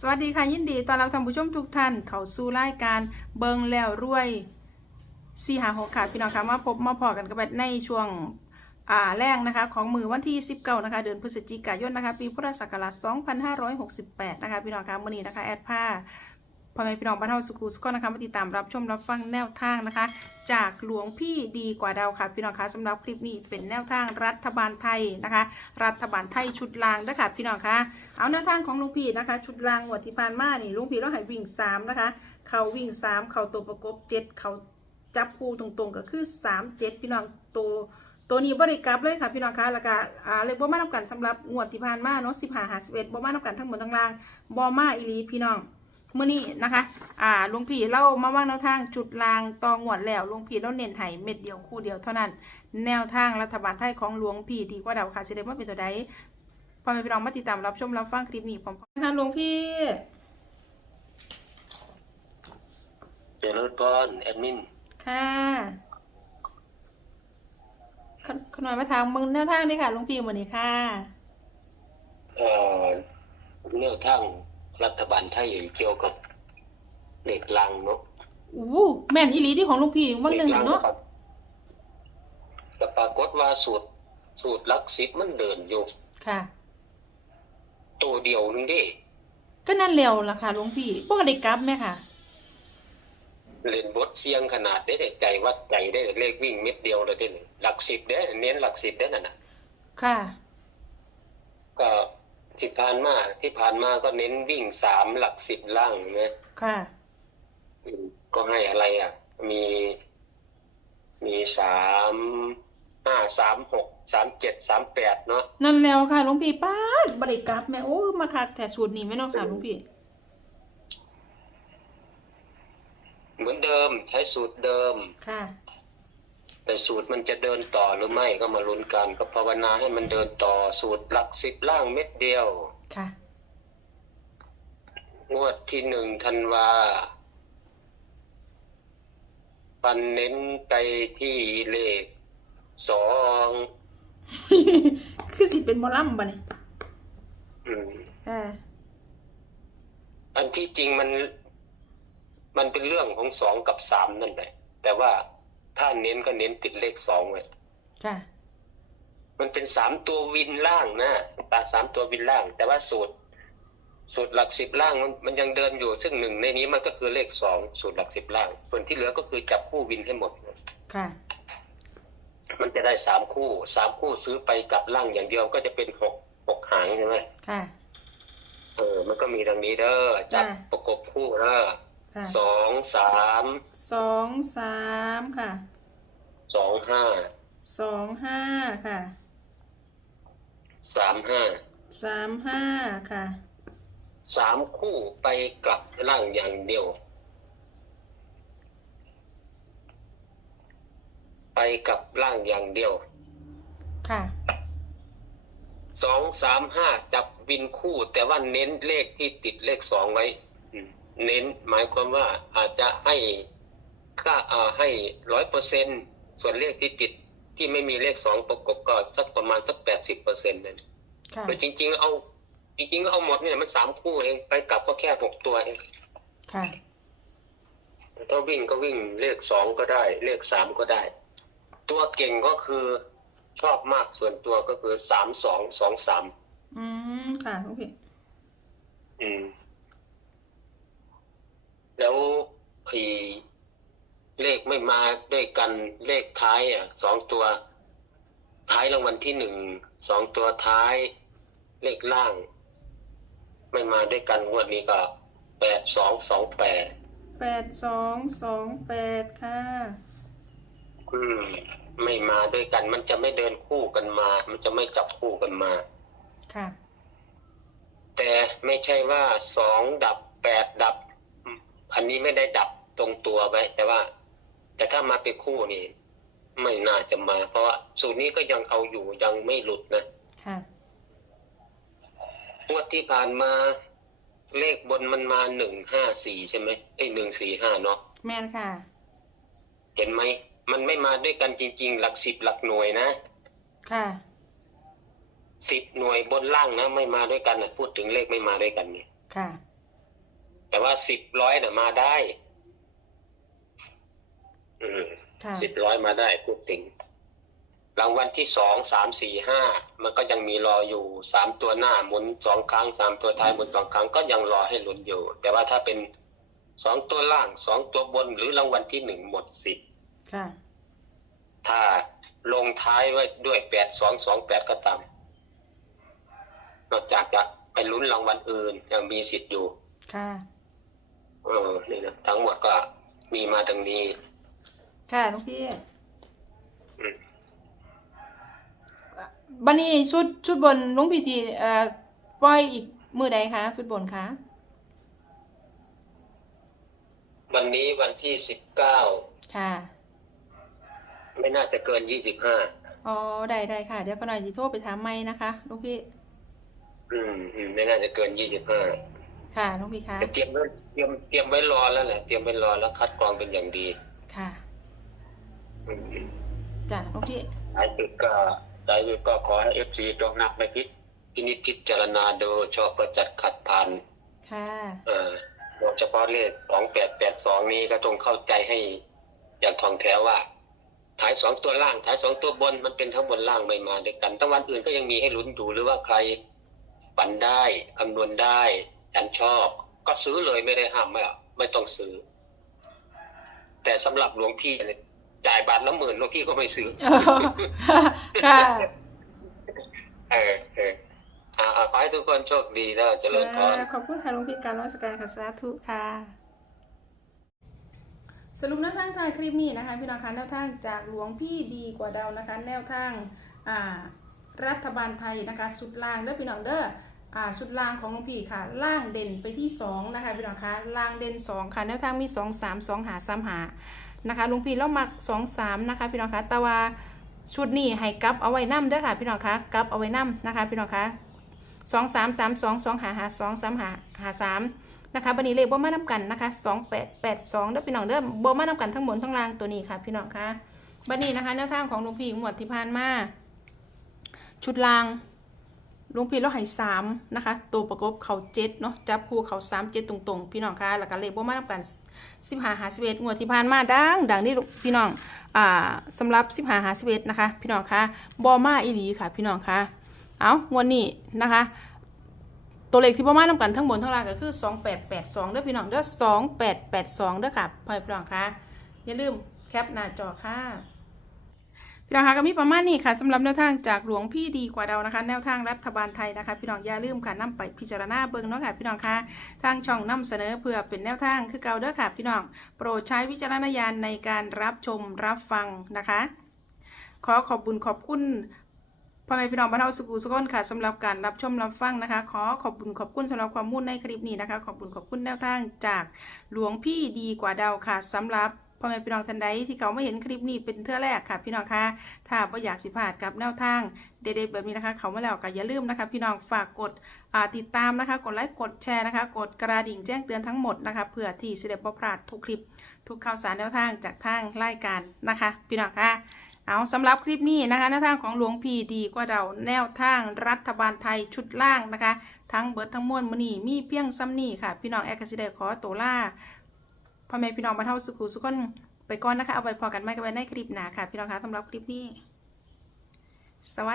สวัสดีค่ะยินดีตอนรับท่านผู้ชมทุกท่าน เข้าสู่รายการเบิงแล้วรวยสี่หาหกค่ะพี่น้องคะมาพบมาพอกันกับแบบในช่วงอ่าแรกนะคะ ของมือวันที่ 19 นะคะ เดือนพฤศจิกายนนะคะ ปีพุทธศักราช2568 นะคะ พี่น้องคะมื่อนี้นะคะ แอดผ้า พ่อแม่พี่น้องบ้านเฮาสุขุสก็นะคะมาติดตามรับชมรับฟังแนวทางนะคะ จากหลวงพี่ดีกว่าดาวค่ะ พี่น้องคะสำหรับคลิปนี้เป็นแนวทางรัฐบาลไทยนะคะ รัฐบาลไทยชุดลางนะคะพี่น้องคะเอาแนวทางของลุงพีนะคะ ชุดรางงวดที่ผ่านมานี่ลุงพีเราให้วิ่งสามนะคะ เขาวิ่งสามเขาตัวประกบเจ็ดเขาจับคู่ตรงๆก็คือสามเจ็ดพี่น้องตัวตัวนี้บริกรับเลยค่ะพี่น้องคะแล้วก็อ่าเลยบ่มานับกันสำหรับงวดที่ผ่านมาเนาะสิบห้าหาสิบเอ็ดบ่มานับกันทั้งหมดทั้งรางบ่มาอีลีพี่น้อง มื้อนี้นะคะ อ่าลุงพีเล่ามาว่างแนวทางจุดรางตองวดแล้วลุงพีเราเน้นให้เม็ดเดียวคู่เดียวเท่านั้น แนวทางรัฐบาลไทยของหลวงพี่ดีกว่าเดาค่ะสิได้มาเป็นตัวใดพ่อแม่พี่น้องมาติดตามรับชมรับฟังคลิปนี้พร้อมๆค่ะหลวงพี่เจริญพรแอดมิน ค่ะขนขน่อยมาถามมึงแนวทางด้วยค่ะหลวงพี่วันนี้ค่ะ เอ่อแนวทาง รัฐบาลไทยเกี่ยวกับเลขลังเนาะอู้แม่นอีหลีที่ของหลวงพี่วันหนึ่งเนาะครับแต่ปรากฏว่าสูตร สูตรหลักสิบมันเดินอยู่ ค่ะ ตัวเดียวนึงเดิก็นั่นเร็วล่ะค่ะหลวงพี่พวกเด็กกลับไหมค่ะ เล่นบทเสียงขนาดได้ได้ใจวัดใจได้เลขวิ่งเม็ดเดียวเลยเด้นี่หลักสิบเด้เน้นหลักสิบเด้นั่นน่ะค่ะ ก็ ที่ผ่านมาที่ผ่านมาก็เน้นวิ่งสามหลักสิบล่างนะค่ะอืมก็ให้อะไรอะ มี มีสามห้าสามหกสามเจ็ดสามแปดเนาะนั่นแล้วค่ะหลวงพี่ป้าดบริกลับแม่โอ้มาคักแต่สูตรนี้ไม่เนาะค่ะหลวงพี่ เหมือนเดิมใช้สูตรเดิมค่ะ แต่สูตรมันจะเดินต่อหรือไม่ก็มาลุ้นกัน ก็ภาวนาให้มันเดินต่อสูตรหลักสิบล่างเม็ดเดียว ค่ะ งวดที่หนึ่งธันวาปันเน้นไปที่เลขสองคือสิเป็นหมอลัมบ่เนี่ยอืมค่ะอันที่จริงมัน มันเป็นเรื่องของสองกับสามนั่นแหละแต่ว่า ถ้าเน้นก็เน้นติดเลขสองไว้ค่ะ มันเป็นสามตัววินล่างนะตาสามตัววินล่าง แต่ว่าสูตร สูตรหลักสิบล่างมันมันยังเดินอยู่ ซึ่งหนึ่งในนี้มันก็คือเลขสองสูตรหลักสิบล่าง ส่วนที่เหลือก็คือจับคู่วินให้หมดค่ะ มันจะได้สามคู่สามคู่ซื้อไปกลับล่างอย่างเดียวก็จะเป็นหกหกหางใช่ไหมค่ะเออ มันก็มีดังนี้เด้อจับอ่าประกบคู่เด้อ ค่ะสองสามสองสามค่ะสองห้าสองห้าค่ะสามห้าสามห้าค่ะสามคู่ไปกลับล่างอย่างเดียว ไปกลับล่างอย่างเดียวค่ะสองสามห้าจับวินคู่ แต่ว่าเน้นเลขที่ติดเลขสองไว้ อืม เน้นหมายความว่าอาจจะให้ค่าอ่าให้ร้อยเปอร์เซ็นส่วนเลขที่ติดที่ไม่มีเลขสองประกบก็สักประมาณสักแปดสิบเปอร์เซ็นต์นั่นค่ะแต่จริง ๆ เอาจริงๆก็เอาหมดเนี่ยมันสามคู่เองไปกลับก็แค่หกตัวเองค่ะถ้าวิ่งก็วิ่งเลขสองก็ได้ เลขสามก็ได้ ตัวเก่งก็คือชอบมากส่วนตัวก็คือสามสองสองสามอืมค่ะโอเคอืม แล้วไอ้เลขไม่มาด้วยกันเลขท้าย อะสองตัว ท้ายรางวัลที่หนึ่งสองตัวท้าย เลขล่าง ไม่มาด้วยกันงวดนี้ก็แปดสองสองแปดแปดสองสองแปดค่ะ อืม ไม่มาด้วยกัน มันจะไม่เดินคู่กันมา มันจะไม่จับคู่กันมา ค่ะ แต่ไม่ใช่ว่าสองดับแปดดับ อืมอันนี้ไม่ได้ดับตรงตัวไว้ แต่ว่า แต่ถ้ามาเป็นคู่นี่ไม่น่าจะมา เพราะว่าสูตรนี้ก็ยังเอาอยู่ยังไม่หลุดนะค่ะงวดที่ผ่านมาเลขบนมันมาหนึ่งห้าสี่ใช่ไหมไอ้หนึ่งสี่ห้าเนาะแม่นค่ะ เห็นไหมมันไม่มาด้วยกันจริง ๆ หลักสิบหลักหน่วยนะ ค่ะสิบหน่วยบนล่างนะ ไม่มาด้วยกันนะพูดถึงเลขไม่มาด้วยกันเนี่ยค่ะ แต่ว่าสิบร้อยน่ะมาได้ อืมค่ะสิบร้อยมาได้พูดถึงรางวัลที่สองสามสี่ห้ามันก็ยังมีรออยู่สามตัวหน้าหมุนสองครั้งสามตัวท้ายหมุนสองครั้งก็ยังรอให้ลุ้นอยู่ แต่ว่าถ้าเป็นสองตัวล่างสองตัวบนหรือรางวัลที่หนึ่งหมดสิทธิ์ค่ะถ้าลงท้ายไว้ด้วยแปดสองสองแปดก็ตามนอกจากจะไปลุ้นรางวัลอื่นยังมีสิทธิ์อยู่ค่ะ เออนี่นะทั้งหมดก็มีมาดังนี้ ค่ะหลุงพี่อืม บันนี้ชุดชุดบนหลุงพี่จีเอ่อปล่อยอีกมือใดคะชุดบนคะวันนี้วันที่สิบเก้าค่ะไม่น่าจะเกินยี่สิบห้าอ๋อได้ได้ค่ะ เดี๋ยวก็หน่อยจะโทรไปถามไม่นะคะหลุงพี่ อืมอืมไม่น่าจะเกินยี่สิบห้า ค่ะหลุงพี่คะแต่เตรียมไว้เตรียมเตรียมไว้รอแล้วแหละเตรียมไว้รอแล้วคัดกรองเป็นอย่างดีค่ะอืมจ้ะหลุงพี่สายสุดก็สายสุดก็ขอให้เอฟซีตรงนักไปพิพินิจพิจารณาดูชอบก็จัดขัดผ่านค่ะเอ่อโดยเฉพาะเลขสองแปดแปดสองนี้ก็ต้องเข้าใจให้อย่างท่องแท้ว่าถ่ายสองตัวล่างถ่ายสองตัวบนมันเป็นทั้งบนล่างไม่มาด้วยกันทั้งวันอื่นก็ยังมีให้ลุ้นดูหรือว่าใครฝันได้คำนวณได้ ฉันชอบก็ซื้อเลยไม่ได้ห้ามไม่ไม่ต้องซื้อ แต่สำหรับหลวงพี่เนี่ยจ่ายบาทละหมื่นหลวงพี่ก็ไม่ซื้ออ๋อค่ะเออเอออ่าอ่าขอให้ทุกคนโชคดีแล้วเจริญพรค่ะขอบคุณค่ะหลวงพี่การรัชการค่ะสาธุค่ะสรุปแนวทางทายคลิปนี้นะคะพี่น้องคะแนวทางจากหลวงพี่ดีกว่าเดานะคะ แนวทางอ่ารัฐบาลไทยนะคะ สุดล่างเด้อพี่น้องเด้อ อ่าสุดล่างของหลวงพี่ค่ะ ล่างเด่นไปที่สองนะคะพี่น้องคะล่างเด่นสองค่ะแนวทางมีสองสามสองหาสามหานะคะหลวงพี่เรามักสองสามนะคะพี่น้องคะแต่ว่าชุดนี้ให้กลับเอาไว้นํเด้อค่ะพี่น้องคะกลับเอาไว้นํนะคะพี่น้องคะสองสามสามสองสองหาหาสองสามหาหาสามนะคะบันนี้เลขบ่มานํกันนะคะสองแปดแปดสองเด้อพี่น้องเด้อบ่มานํกันทั้งบนทั้งล่างตัวนี้ค่ะพี่น้องคะบันนี้นะคะแนวทางของหลวงพี่งวดที่ผ่านมาชุดล่าง ลวงพี่เราให้สามนะคะ ตัวประกบเขาเจ็ดเนาะจับคู่เขาสามเจ็ดตรงๆ พี่น้องคะแล้วก็เลขบ่มานํกันสิบหาหาสิบเอ็ดงวดที่ผ่านมาดังดังนี่พี่น้องอ่าสำหรับสิบหาหาสิบเอ็ดนะคะ พี่น้องคะบ่มาอีหลีค่ะ พี่น้องคะเอางวดนี้นะคะ ตัวเลขที่ประมาณนำกันทั้งบนทั้งล่างก็คือ2882เด้อพี่น้องเด้อ2882เด้อค่ะพ่อพี่น้องคะอย่าลืมแคปหน้าจอค่ะ พี่น้องคะก็มีประมาณนี้ค่ะสำหรับแนวทางจากหลวงพี่ดีกว่าเรานะคะ แนวทางรัฐบาลไทยนะคะ พี่น้องอย่าลืมค่ะนํไปพิจารณาเบิ่งเนาะค่ะพี่น้องคะทางช่องนํเสนอเพื่อเป็นแนวทางคือเก่าเด้อค่ะ พี่น้องโปรดใช้วิจารณญาณในการรับชมรับฟังนะคะ ขอขอบบุญขอบคุณพ่อแม่พี่น้องบ้านเฮาสุขุสุขนค่ะสำหรับการรับชมรับฟังนะคะ ขอขอบคุณขอบคุณสำหรับความมุ่นในคลิปนี้นะคะ ขอบคุณขอบคุณแนวทางจากหลวงพี่ดีกว่าเดาค่ะสำหรับ พ่อแม่พี่น้องท่านใดที่เขาไม่เห็นคลิปนี้เป็นเทื่อแรกค่ะ พี่น้องคะถ้าไม่อยากสิพลาดกับแนวทางเด็ดๆแบบนี้นะคะ เขามาแล้วก็อย่าลืมนะคะ พี่น้องฝากกดติดตามนะคะ กดไลค์กดแชร์นะคะ กดกระดิ่งแจ้งเตือนทั้งหมดนะคะเพื่อที่จะได้บ่พลาดทุกคลิป ทุกข่าวสารแนวทางจากทางรายการนะคะ พี่น้องคะเอาสำหรับคลิปนี้นะคะแนวทางของหลวงพี่ดีกว่าเราแนวทางรัฐบาลไทยชุดล่างนะคะ ทั้งเบิร์ดทั้งมวลมอนีมีเพียงซ้ำนี่ค่ะ พี่น้องแอคซิเดขอตัวล่า พ่อแม่พี่น้องมาเทาสุขุสุขคนไปก่อนนะคะ เอาไปพอกันไม่กันไว้ในคลิปหนาค่ะ พี่น้องคะสำหรับคลิปนี้ สวัสดี